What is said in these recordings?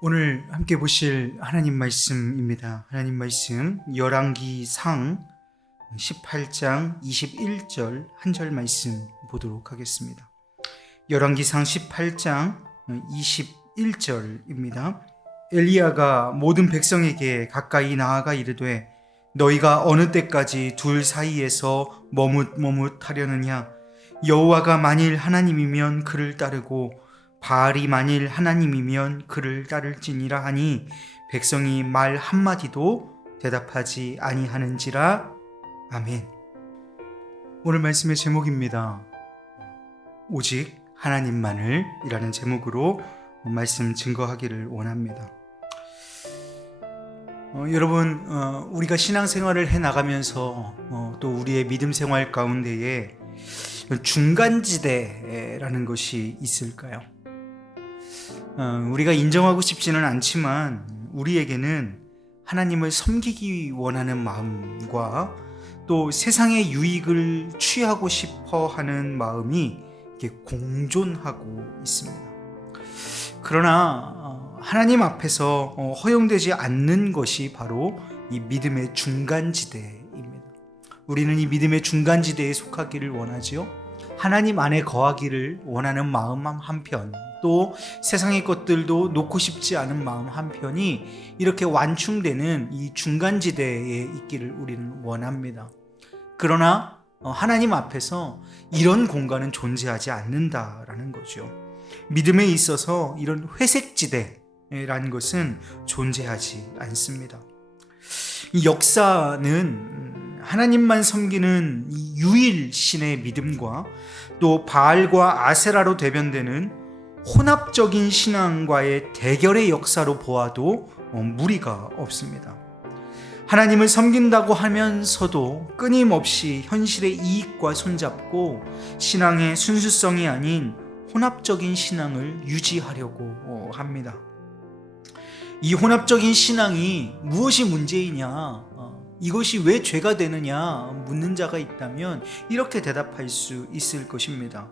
오늘 함께 보실 하나님 말씀입니다. 하나님 말씀 열왕기 상 18장 21절 한 절 말씀 보도록 하겠습니다. 열왕기 상 18장 21절입니다. 엘리야가 모든 백성에게 가까이 나아가 이르되 너희가 어느 때까지 둘 사이에서 머뭇머뭇하려느냐 여호와가 만일 하나님이면 그를 따르고 바알이 만일 하나님이면 그를 따를지니라 하니 백성이 말 한마디도 대답하지 아니하는지라 아멘. 오늘 말씀의 제목입니다. 오직 하나님만을이라는 제목으로 말씀 증거하기를 원합니다. 어, 여러분, 어, 우리가 신앙생활을 해 나가면서 어, 또 우리의 믿음 생활 가운데에 중간지대라는 것이 있을까요? 어, 우리가 인정하고 싶지는 않지만 우리에게는 하나님을 섬기기 원하는 마음과 또 세상의 유익을 취하고 싶어 하는 마음이 공존하고 있습니다. 그러나 어, 하나님 앞에서 어, 허용되지 않는 것이 바로 이 믿음의 중간지대입니다. 우리는 이 믿음의 중간지대에 속하기를 원하지요. 하나님 안에 거하기를 원하는 마음 한편, 또 세상의 것들도 놓고 싶지 않은 마음 한편이 이렇게 완충되는 이 중간지대에 있기를 우리는 원합니다. 그러나 어, 하나님 앞에서 이런 공간은 존재하지 않는다라는 거죠. 믿음에 있어서 이런 회색지대라는 것은 존재하지 않습니다. 이 역사는 하나님만 섬기는 이 유일 신의 믿음과 또 바알과 아세라로 대변되는 혼합적인 신앙과의 대결의 역사로 보아도 어, 무리가 없습니다. 하나님을 섬긴다고 하면서도 끊임없이 현실의 이익과 손잡고 신앙의 순수성이 아닌 혼합적인 신앙을 유지하려고 어, 합니다. 이 혼합적인 신앙이 무엇이 문제이냐, 어, 이것이 왜 죄가 되느냐 묻는 자가 있다면 이렇게 대답할 수 있을 것입니다.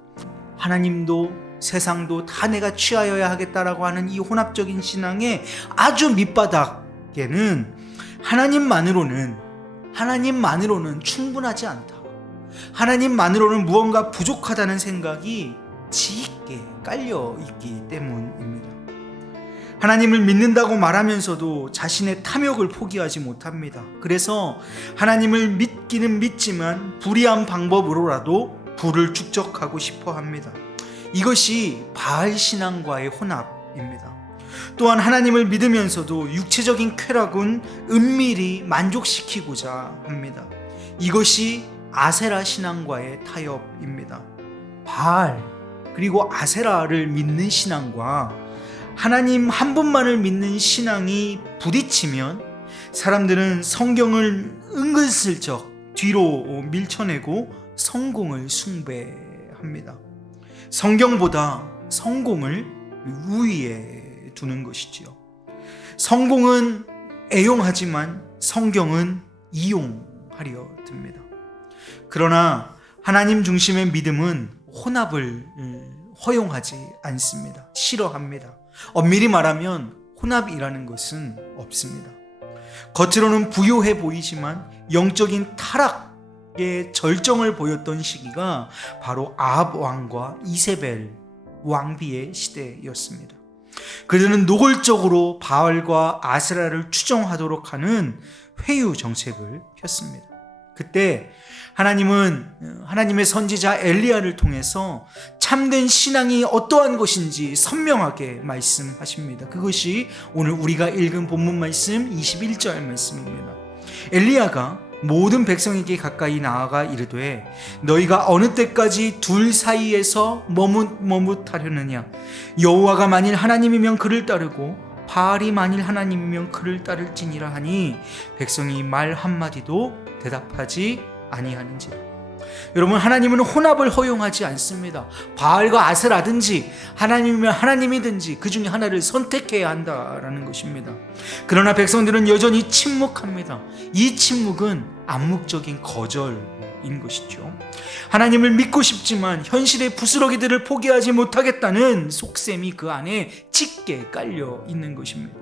하나님도 세상도 다 내가 취하여야 하겠다라고 하는 이 혼합적인 신앙의 아주 밑바닥에는 하나님만으로는 하나님만으로는 충분하지 않다. 하나님만으로는 무언가 부족하다는 생각이 지있게 깔려 있기 때문입니다. 하나님을 믿는다고 말하면서도 자신의 탐욕을 포기하지 못합니다. 그래서 하나님을 믿기는 믿지만 불의한 방법으로라도 부를 축적하고 싶어 합니다. 이것이 바알 신앙과의 혼합입니다. 또한 하나님을 믿으면서도 육체적인 쾌락은 은밀히 만족시키고자 합니다. 이것이 아세라 신앙과의 타협입니다. 바알 그리고 아세라를 믿는 신앙과 하나님 한 분만을 믿는 신앙이 부딪히면 사람들은 성경을 은근슬쩍 뒤로 밀쳐내고 성공을 숭배합니다. 성경보다 성공을 우위에 두는 것이지요. 성공은 애용하지만 성경은 이용하려 듭니다. 그러나 하나님 중심의 믿음은 혼합을 허용하지 않습니다. 싫어합니다. 엄밀히 말하면 혼합이라는 것은 없습니다. 겉으로는 부요해 보이지만 영적인 타락 의 절정을 보였던 시기가 바로 아합 왕과 이세벨 왕비의 시대였습니다. 그들은 노골적으로 바알과 아스라를 추종하도록 하는 회유 정책을 폈습니다. 그때 하나님은 하나님의 선지자 엘리야를 통해서 참된 신앙이 어떠한 것인지 선명하게 말씀하십니다. 그것이 오늘 우리가 읽은 본문 말씀 21절 말씀입니다. 엘리야가 모든 백성에게 가까이 나아가 이르되 너희가 어느 때까지 둘 사이에서 머뭇 머뭇하려느냐? 여호와가 만일 하나님이면 그를 따르고 바알이 만일 하나님이면 그를 따를지니라 하니 백성이 말 한마디도 대답하지 아니하는지라 여러분 하나님은 혼합을 허용하지 않습니다. 바알과 아스라든지 하나님이면 하나님이든지 그 중에 하나를 선택해야 한다라는 것입니다. 그러나 백성들은 여전히 침묵합니다. 이 침묵은 암묵적인. 예배인 것이죠. 하나님을 믿고 싶지만 현실의 부스러기들을 포기하지 못하겠다는 속셈이 그 안에 짙게 깔려 있는 것입니다.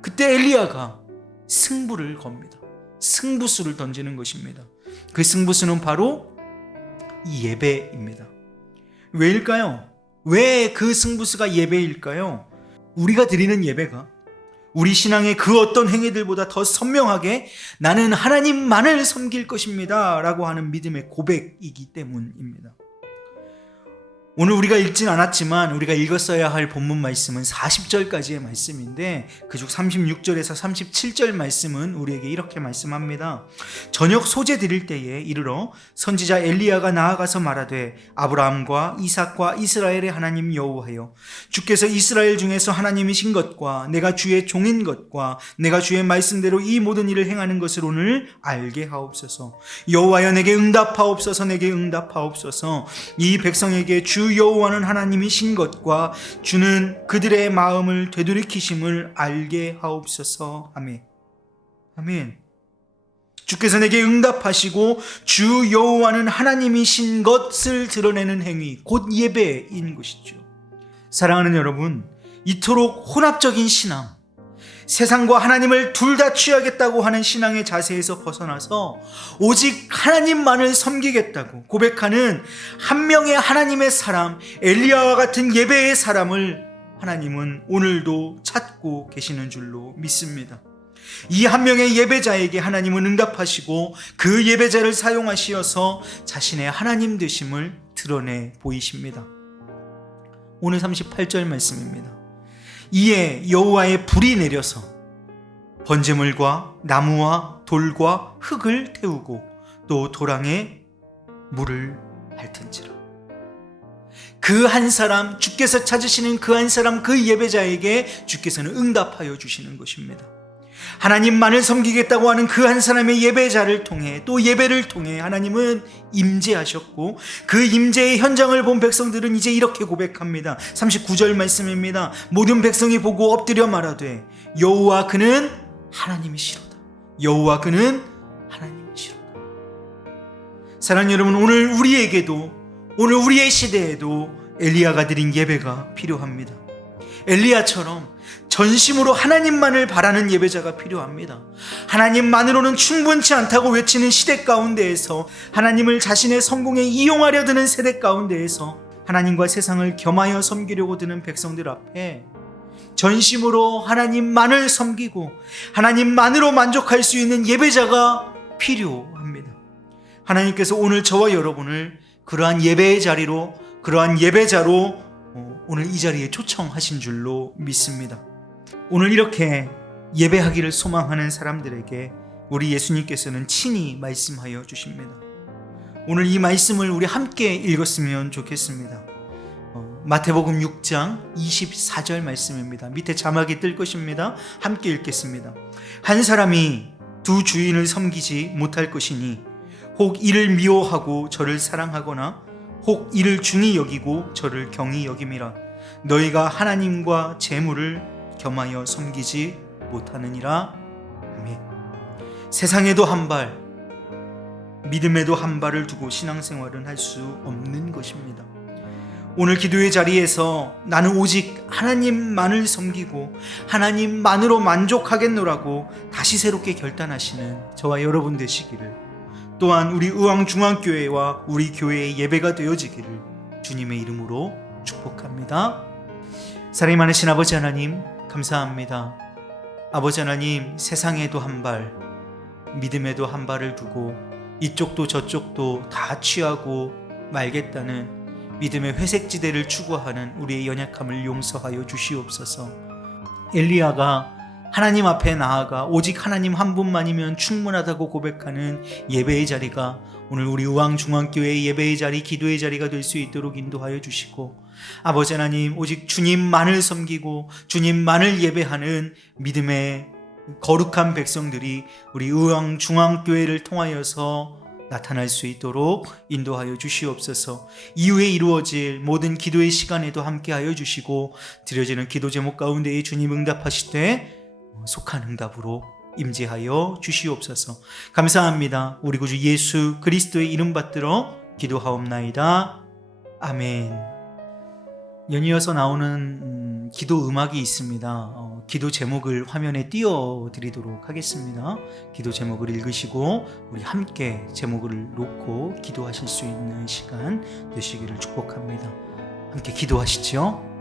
그때 엘리야가 승부를 겁니다. 승부수를 던지는 것입니다. 그 승부수는 바로 이 예배입니다. 왜일까요? 왜 그 승부수가 예배일까요? 우리가 드리는 예배가 우리 신앙의 그 어떤 행위들보다 더 선명하게 나는 하나님만을 섬길 것입니다. 라고 하는 믿음의 고백이기 때문입니다. 오늘 우리가 읽진 않았지만 우리가 읽었어야 할 본문 말씀은 40절까지의 말씀인데 그중 36절에서 37절 말씀은 우리에게 이렇게 말씀합니다. 저녁 소재 드릴 때에 이르러 선지자 엘리야가 나아가서 말하되 아브라함과 이삭과 이스라엘의 하나님 여호와여 주께서 이스라엘 중에서 하나님이신 것과 내가 주의 종인 것과 내가 주의 말씀대로 이 모든 일을 행하는 것을 오늘 알게 하옵소서. 여호와여 내게 응답하옵소서 내게 응답하옵소서. 이 백성에게 주 여호와는 하나님이신 것과 주는 그들의 마음을 되돌이키심을 알게 하옵소서. 아멘. 아멘. 주께서 내게 응답하시고 주 여호와는 하나님이신 것을 드러내는 행위, 곧 예배인 것이죠. 사랑하는 여러분, 이토록 혼합적인 신앙, 세상과 하나님을 둘 다 취하겠다고 하는 신앙의 자세에서 벗어나서 오직 하나님만을 섬기겠다고 고백하는 한 명의 하나님의 사람, 엘리야와 같은 예배의 사람을 하나님은 오늘도 찾고 계시는 줄로 믿습니다. 이 한 명의 예배자에게 하나님은 응답하시고 그 예배자를 사용하시어서 자신의 하나님 되심을 드러내 보이십니다. 오늘 38절 말씀입니다. 이에 여호와의 불이 내려서 번제물과 나무와 돌과 흙을 태우고 또 도랑에 물을 핥은지라. 그 한 사람 주께서 찾으시는 그 한 사람 그 예배자에게 주께서는 응답하여 주시는 것입니다. 하나님만을 섬기겠다고 하는 그 한 사람의 예배자를 통해 또 예배를 통해 하나님은 임재하셨고 그 임재의 현장을 본 백성들은 이제 이렇게 고백합니다. 39절 말씀입니다. 모든 백성이 보고 엎드려 말하되 여호와 그는 하나님이시로다. 여호와 그는 하나님이시로다. 사랑하는 여러분 오늘 우리에게도 오늘 우리의 시대에도 엘리야가 드린 예배가 필요합니다. 엘리야처럼 전심으로 하나님만을 바라는 예배자가 필요합니다. 하나님만으로는 충분치 않다고 외치는 시대 가운데에서 하나님을 자신의 성공에 이용하려 드는 세대 가운데에서 하나님과 세상을 겸하여 섬기려고 드는 백성들 앞에 전심으로 하나님만을 섬기고 하나님만으로 만족할 수 있는 예배자가 필요합니다. 하나님께서 오늘 저와 여러분을 그러한 예배의 자리로 그러한 예배자로 어, 오늘 이 자리에 초청하신 줄로 믿습니다. 오늘 이렇게 예배하기를 소망하는 사람들에게 우리 예수님께서는 친히 말씀하여 주십니다. 오늘 이 말씀을 우리 함께 읽었으면 좋겠습니다. 어, 마태복음 6장 24절 말씀입니다. 밑에 자막이 뜰 것입니다. 함께 읽겠습니다. 한 사람이 두 주인을 섬기지 못할 것이니 혹 이를 미워하고 저를 사랑하거나 혹 이를 중히 여기고 저를 경히 여김이라 너희가 하나님과 재물을 겸하여 섬기지 못하느니라 아멘. 세상에도 한 발, 믿음에도 한 발을 두고 신앙생활은 할 수 없는 것입니다. 오늘 기도의 자리에서 나는 오직 하나님만을 섬기고 하나님만으로 만족하겠노라고 다시 새롭게 결단하시는 저와 여러분 되시기를 또한 우리 의왕중앙교회와 우리 교회의 예배가 되어지기를 주님의 이름으로 축복합니다. 사랑이 많으신 아버지 하나님 감사합니다. 아버지 하나님 세상에도 한 발, 믿음에도 한 발을 두고 이쪽도 저쪽도 다 취하고 말겠다는 믿음의 회색 지대를 추구하는 우리의 연약함을 용서하여 주시옵소서. 엘리야가 하나님 앞에 나아가 오직 하나님 한 분만이면 충분하다고 고백하는 예배의 자리가 오늘 우리 우왕중앙교회의 예배의 자리, 기도의 자리가 될 수 있도록 인도하여 주시고 아버지 하나님 오직 주님만을 섬기고 주님만을 예배하는 믿음의 거룩한 백성들이 우리 우왕중앙교회를 통하여서 나타날 수 있도록 인도하여 주시옵소서. 이후에 이루어질 모든 기도의 시간에도 함께하여 주시고 드려지는 기도 제목 가운데에 주님 응답하실 때 속한 응답으로 임재하여 주시옵소서. 감사합니다. 우리 구주 예수 그리스도의 이름 받들어 기도하옵나이다. 아멘. 연이어서 나오는 음, 기도 음악이 있습니다. 어, 기도 제목을 화면에 띄워드리도록 하겠습니다. 기도 제목을 읽으시고 우리 함께 제목을 놓고 기도하실 수 있는 시간 되시기를 축복합니다. 함께 기도하시죠.